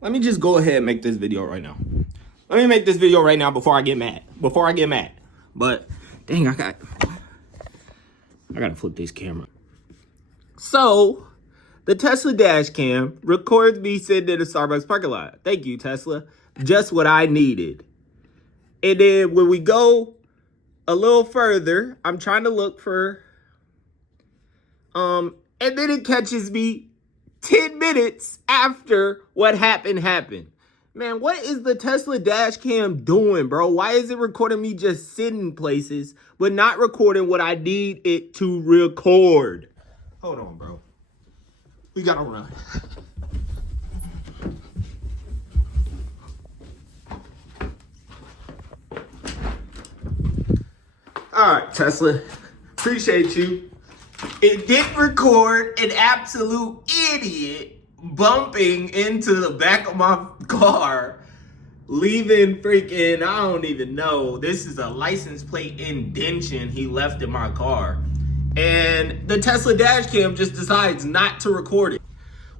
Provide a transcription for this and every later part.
Let me just go ahead and make this video right now. Let me make this video right now before I get mad. But dang, I gotta flip this camera. So the Tesla dash cam records me sitting in a Starbucks parking lot. Thank you, Tesla. Just what I needed. And then when we go a little further, I'm trying to look for, and then it catches me 10 minutes after what happened. Man, what is the Tesla dash cam doing, bro? Why is it recording me just sitting places, but not recording what I need it to record? Hold on, bro. We gotta run. All right, Tesla, appreciate you. It didn't record an absolute idiot bumping into the back of my car, leaving freaking, I don't even know. This is a license plate indention he left in my car. And the Tesla dash cam just decides not to record it.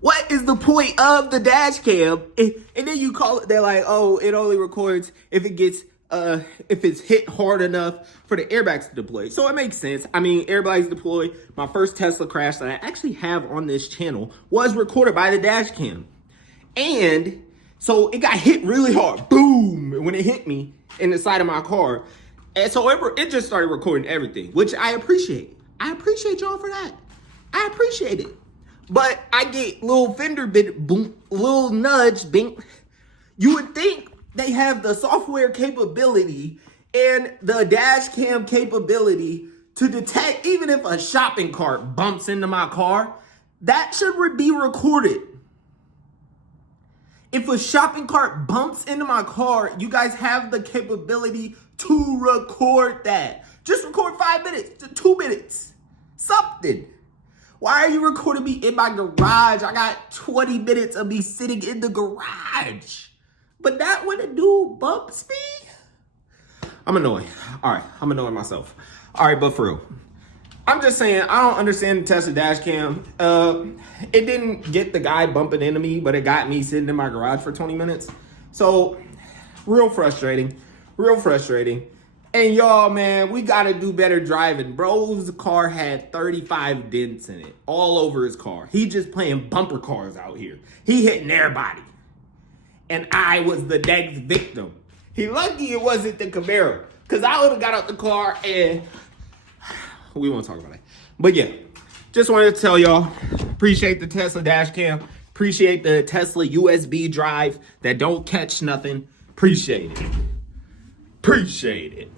What is the point of the dash cam? And then you call it, they're like, oh, it only records if it gets if it's hit hard enough for the airbags to deploy. So it makes sense. I mean, airbags deploy. My first Tesla crash that I actually have on this channel was recorded by the dash cam. And so it got hit really hard. Boom! When it hit me in the side of my car. And so it just started recording everything, which I appreciate. I appreciate y'all for that. I appreciate it. But I get little fender bit, boom, little nudge, bing. You would think they have the software capability and the dash cam capability to detect even if a shopping cart bumps into my car, that should be recorded. If a shopping cart bumps into my car, you guys have the capability to record that. Just record 5 minutes to 2 minutes, something. Why are you recording me in my garage? I got 20 minutes of me sitting in the garage. But not when a dude bumps me? I'm annoyed. All right, I'm annoying myself. All right, but for real. I'm just saying, I don't understand the Tesla dash cam. It didn't get the guy bumping into me, but it got me sitting in my garage for 20 minutes. So, real frustrating. And y'all, man, we gotta do better driving. Bro's car had 35 dents in it, all over his car. He just playing bumper cars out here. He hitting everybody. And I was the next victim. He lucky it wasn't the Camaro, because I would have got out the car and we won't talk about it. But yeah, just wanted to tell y'all, appreciate the Tesla dash cam. Appreciate the Tesla USB drive that don't catch nothing. Appreciate it.